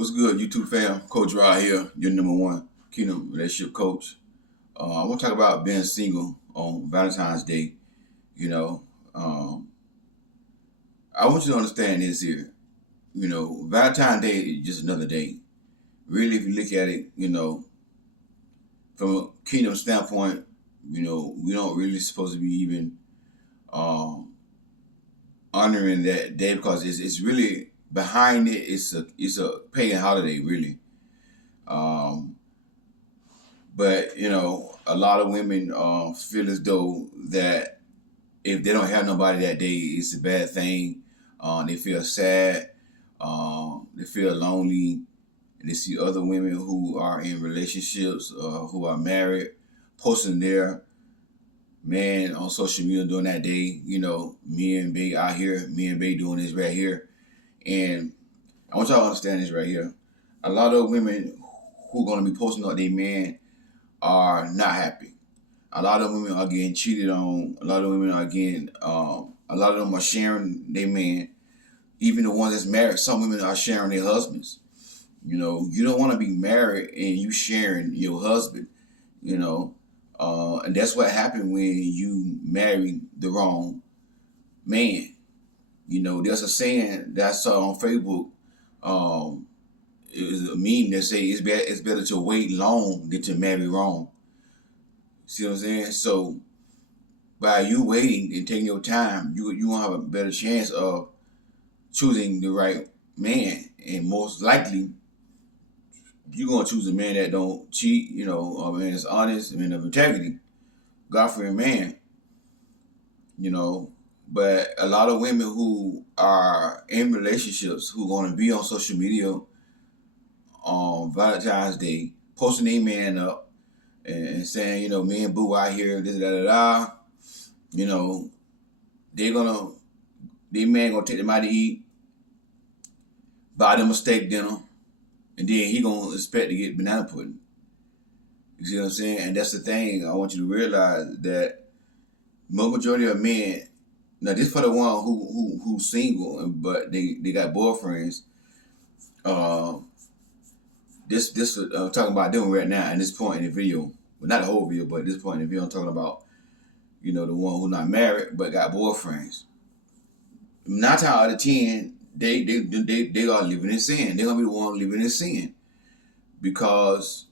What's good, YouTube fam? Coach Rod here, your number one Kingdom relationship coach. I want to talk about being single on Valentine's Day. You know, um, I want you to understand this here. Valentine's Day is just another day. Really, if you look at it, from a kingdom standpoint, we don't really supposed to be even um, honoring that day because it's really behind it. It's a pagan holiday, really. Um, But a lot of women feel as though that if they don't have nobody that day, it's a bad thing. They feel sad. They feel lonely. And they see other women who are in relationships, who are married, posting their man on social media during that day. Me and Bay out here, me and Bay doing this right here. And I want y'all to understand this right here. A lot of women who are going to be posting up their man are not happy. A lot of women are getting cheated on. A lot of women are getting, a lot of them are sharing their man. Even the ones that's married, some women are sharing their husbands. You don't want to be married and you sharing your husband, and that's what happened when you marry the wrong man. There's a saying that I saw on Facebook. It was a meme that say it's better to wait long than to marry wrong. See what I'm saying? So by you waiting and taking your time, you gonna have a better chance of choosing the right man, and most likely you're gonna choose a man that don't cheat. A man that's honest, a man of integrity, God-fearing man. But a lot of women who are in relationships who gonna be on social media on Valentine's Day, posting their man up and saying, me and Boo out here, this, da, da, da. Their man gonna take them out to eat, buy them a steak dinner, and then he gonna expect to get banana pudding. You see what I'm saying? And that's the thing. I want you to realize that majority of men, now this for the one who's single, but they got boyfriends. This talking about them right now at this point in the video. Well, not the whole video, but at this point in the video, I'm talking about, the one who's not married but got boyfriends. 9 times out of 10, they are living in sin. They're gonna be the one living in sin because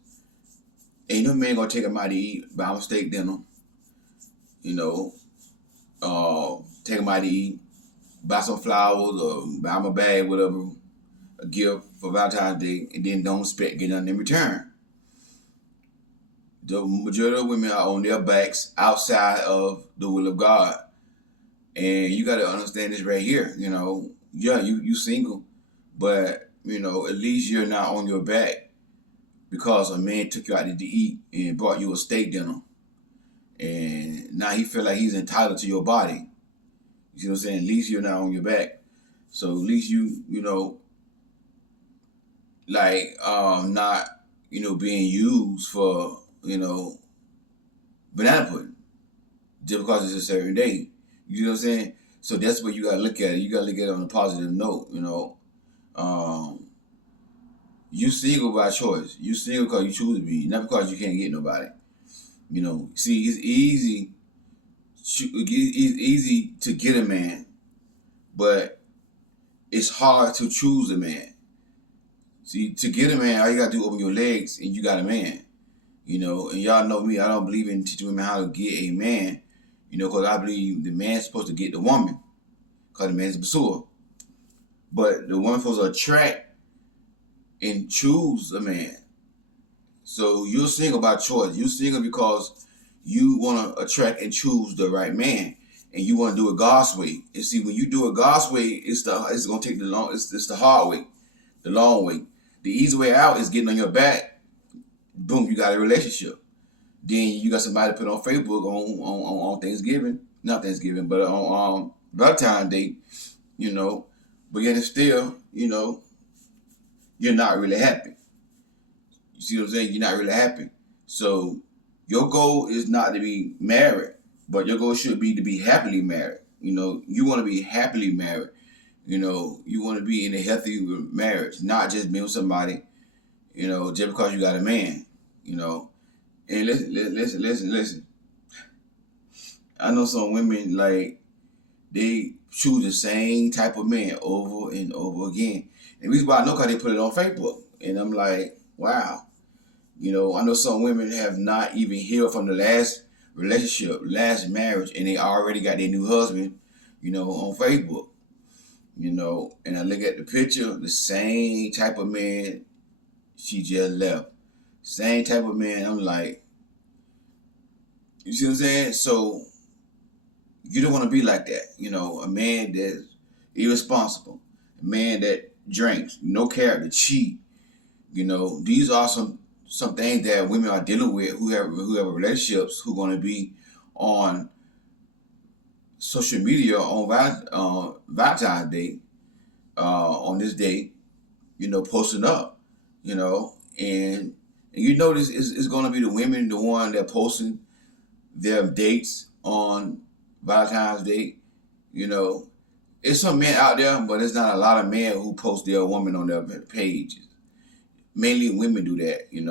ain't no man gonna take them out to eat, buy them a steak dinner, take them out to eat, buy some flowers or buy them a bag, whatever, a gift for Valentine's Day, and then don't expect get nothing in return. The majority of women are on their backs outside of the will of God. And you got to understand this right here. You single, but, at least you're not on your back because a man took you out to eat and brought you a steak dinner. And now he feel like he's entitled to your body. You see what I'm saying? At least you're not on your back. So at least not, being used for, banana pudding just because it's a certain day. You know what I'm saying? So that's what you gotta look at it. You gotta look at it on a positive note. You single by choice. You single because you choose to be, not because you can't get nobody. See, it's easy to get a man, but it's hard to choose a man. See, to get a man, all you gotta do is open your legs and you got a man. And y'all know me, I don't believe in teaching women how to get a man, because I believe the man's supposed to get the woman, because the man's a pursuer. But the woman's supposed to attract and choose a man. So you're single by choice. You're single because you want to attract and choose the right man, and you want to do it God's way. And see, when you do it God's way, it's gonna take it's the hard way, the long way. The easy way out is getting on your back. Boom, you got a relationship. Then you got somebody to put on Facebook on Thanksgiving, not Thanksgiving, but on Valentine's Day, but yet still, you're not really happy. You see what I'm saying? You're not really happy. So your goal is not to be married, but your goal should be to be happily married. You want to be happily married. You want to be in a healthy marriage, not just being with somebody, just because you got a man, And listen. I know some women, like, they choose the same type of man over and over again. And the reason why I know, because they put it on Facebook. And I'm like, wow. I know some women have not even healed from the last relationship, last marriage, and they already got their new husband, on Facebook. And I look at the picture, the same type of man she just left. Same type of man. I'm like, you see what I'm saying? So you don't want to be like that. A man that's irresponsible, a man that drinks, no character, cheat. These are some things that women are dealing with who have relationships, who going to be on social media on Valentine's Day, on this day, posting up, and you notice it's going to be the women, the one that posting their dates on Valentine's Day. It's some men out there, but it's not a lot of men who post their woman on their pages. Mainly women do that, and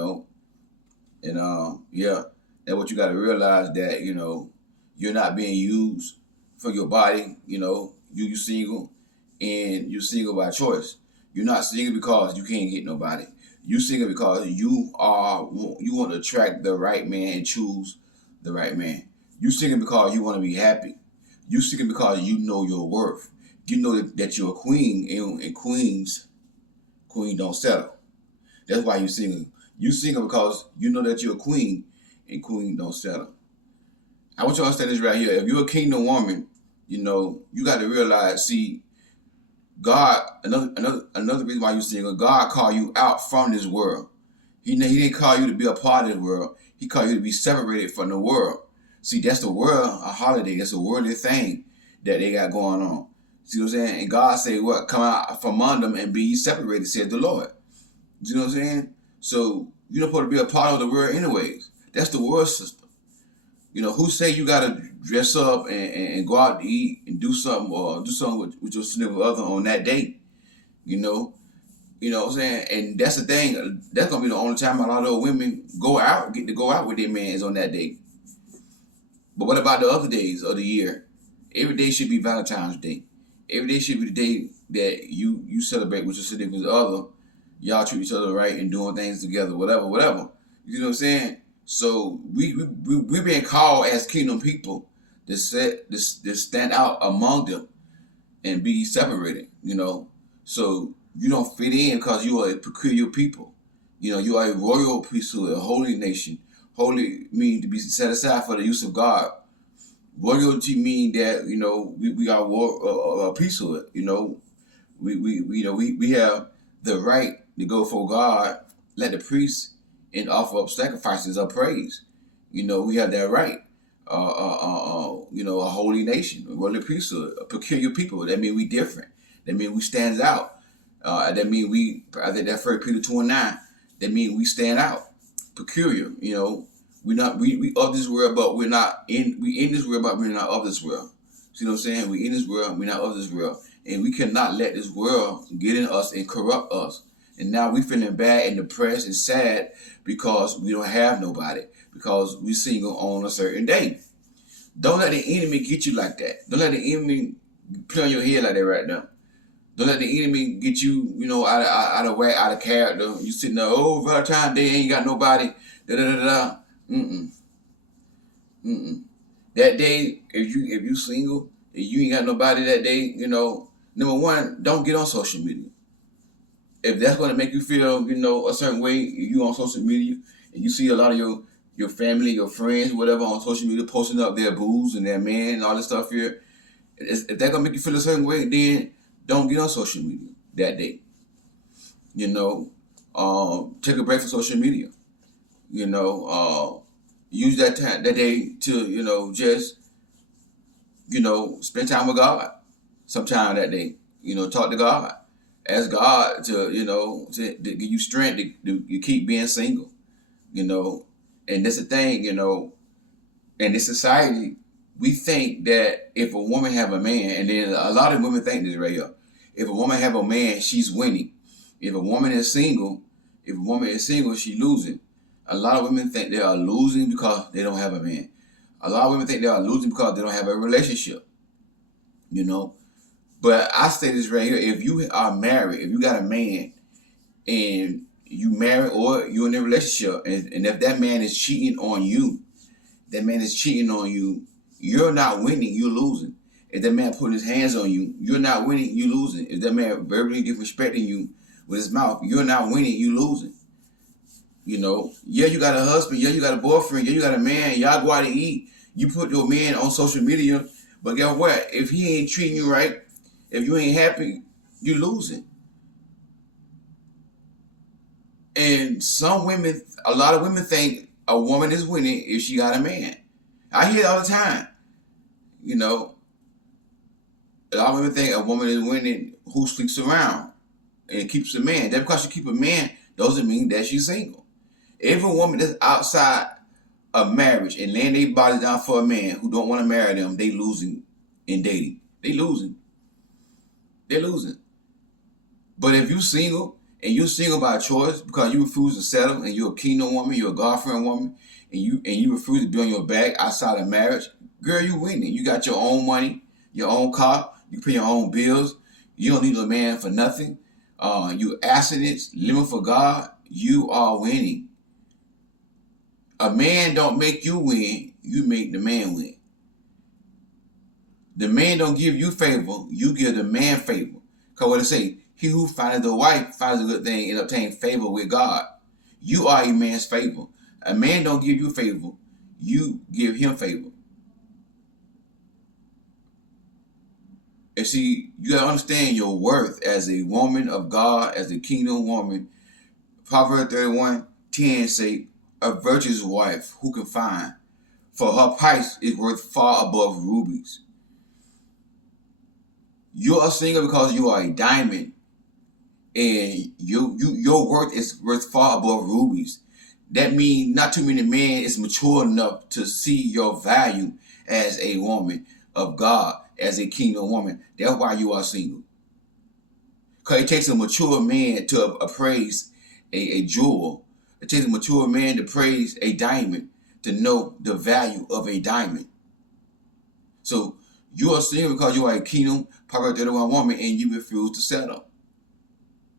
yeah, that's what you got to realize, that you're not being used for your body. You single, and you're single by choice. You're not single because you can't get nobody. You single because you want to attract the right man and choose the right man. You single because you want to be happy. You single because you know your worth. You know that you're a queen, and queen don't settle. That's why you're single. You single because you know that you're a queen, and queen don't settle. I want you to understand this right here. If you're a kingdom woman, you got to realize, see, God, another reason why you're single, God called you out from this world. He didn't call you to be a part of the world. He called you to be separated from the world. See, that's the world, a holiday. That's a worldly thing that they got going on. See what I'm saying? And God said, what? Come out from among them and be separated, said the Lord. You know what I'm saying? So you're not supposed to be a part of the world anyways. That's the world system. Who say you got to dress up and go out to eat and do something, or do something with your significant other on that date? You know what I'm saying? And that's the thing. That's going to be the only time a lot of women get to go out with their man is on that date. But what about the other days of the year? Every day should be Valentine's Day. Every day should be the day that you celebrate with your significant other. Y'all treat each other right and doing things together, whatever. You know what I'm saying? So we're being called as kingdom people to stand out among them and be separated. So you don't fit in because you are a peculiar people. You are a royal priesthood, a holy nation. Holy means to be set aside for the use of God. Royalty means that we are a priesthood. We have the right to go for God, let the priests, and offer up sacrifices of praise. We have that right. A holy nation, a royal priesthood, a peculiar people. That means we different. That means we stands out. That means I think that 1 Peter 2:9, that means we stand out. Peculiar, we of this world, but we in this world, but we're not of this world. See what I'm saying? We in this world, we're not of this world. And we cannot let this world get in us and corrupt us. And now we feeling bad and depressed and sad because we don't have nobody, because we single on a certain day. Don't let the enemy get you like that. Don't let the enemy play on your head like that right now. Don't let the enemy get you, out of whack, out of character. You sitting there, Valentine's Day, ain't got nobody, da-da-da-da. That day, if you single, if you ain't got nobody that day, number one, don't get on social media. If that's going to make you feel, a certain way, if you on social media and you see a lot of your family, your friends, whatever, on social media posting up their booze and their man and all this stuff here, if that's going to make you feel a certain way, then don't get on social media that day. Take a break from social media. Use that day to, just, spend time with God sometime that day. Talk to God. Ask God to give you strength to keep being single. And that's the thing, in this society, we think that if a woman have a man, and then a lot of women think this right here, If a woman have a man, she's winning. If a woman is single, she's losing. A lot of women think they are losing because they don't have a man. A lot of women think they are losing because they don't have a relationship. You know, but I say this right here: if you are married, if you got a man, and you married or you're in a relationship, and if that man is cheating on you, you're not winning, you're losing. If that man putting his hands on you, you're not winning, you're losing. If that man verbally disrespecting you with his mouth, you're not winning, you're losing. You know, yeah, you got a husband, yeah, you got a boyfriend, yeah, you got a man, y'all go out and eat. You put your man on social media, but guess what? If he ain't treating you right, if you ain't happy, you're losing. And a lot of women think a woman is winning if she got a man. I hear it all the time. You know, a lot of women think a woman is winning who sleeps around and keeps a man. That because she keep a man doesn't mean that she's single. Every woman that's outside of marriage and laying their body down for a man who don't want to marry them, they losing in dating. They losing. They're losing. But if you single and you're single by choice because you refuse to settle and you're a kingdom woman, you're a God-fearing woman, and you refuse to be on your back outside of marriage, girl, you winning. You got your own money, your own car, you pay your own bills. You don't need a man for nothing. You abstinence, living for God. You are winning. A man don't make you win. You make the man win. The man don't give you favor. You give the man favor. Because what it say? He who findeth a wife finds a good thing and obtain favor with God. You are a man's favor. A man don't give you favor. You give him favor. And see, you got to understand your worth as a woman of God, as a kingdom woman. Proverbs 31:10 say, a virtuous wife who can find, for her price is worth far above rubies. You are single because you are a diamond, and your worth is worth far above rubies. That means not too many men is mature enough to see your value as a woman of God, as a kingdom woman. That's why you are single. Because it takes a mature man to appraise a jewel. It takes a mature man to praise a diamond, to know the value of a diamond. So you are single because you are a kingdom, Proverbs 31 woman, and you refuse to settle.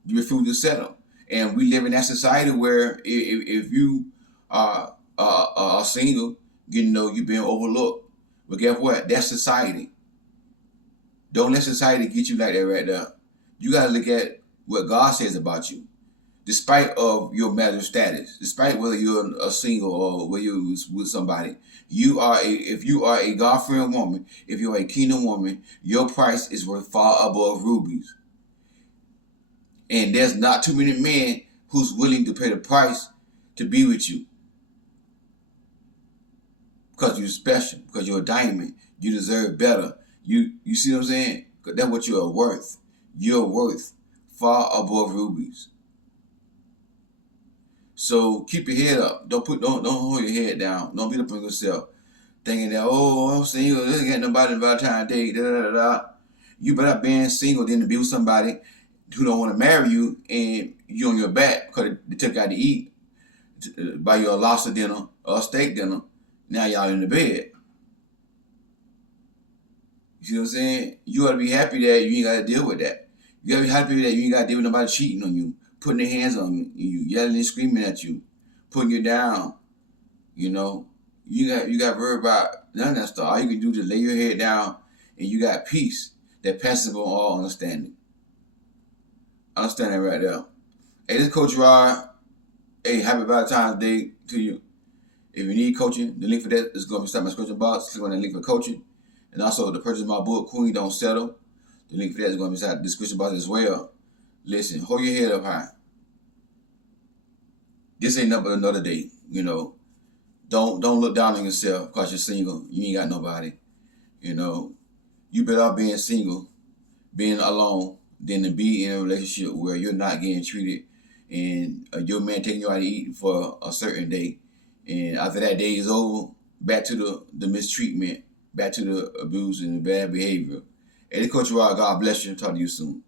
You refuse to settle. And we live in that society where if you are single, you know you're being overlooked. But guess what? That's society. Don't let society get you like that right there. You got to look at what God says about you. Despite of your marital status, despite whether you're a single or whether you're with somebody, if you are a God-fearing woman, if you're a kingdom woman, your price is worth far above rubies. And there's not too many men who's willing to pay the price to be with you. Because you're special, because you're a diamond, you deserve better. You see what I'm saying? That's what you are worth. You're worth far above rubies. So keep your head up. Don't hold your head down. Don't beat up on yourself, thinking that I'm single. This ain't nobody on Valentine's Day. Da da da da. You better being single than to be with somebody who don't want to marry you and you on your back because they took you out to eat, buy you a lobster dinner or a steak dinner. Now y'all in the bed. You see what I'm saying? You ought to be happy that you ain't got to deal with that. You got to be happy that you ain't got to deal with nobody cheating on you, putting their hands on you, yelling and screaming at you, putting you down. You know, you got to worry about none of that stuff. All you can do is lay your head down and you got peace that passes on all understanding. Understand that right there. Hey, this is Coach Rod. Hey, happy Valentine's Day to you. If you need coaching, the link for that is going to be inside my description box. Click on that link for coaching. And also, to purchase my book, Queen Don't Settle, the link for that is going to be inside the description box as well. Listen, hold your head up high. This ain't nothing but another day, you know. Don't look down on yourself because you're single. You ain't got nobody. You know, you better off being single, being alone, than to be in a relationship where you're not getting treated and your man taking you out to eat for a certain day. And after that day is over, back to the mistreatment, back to the abuse and the bad behavior. Hey, this Coach Rod, God bless you. Talk to you soon.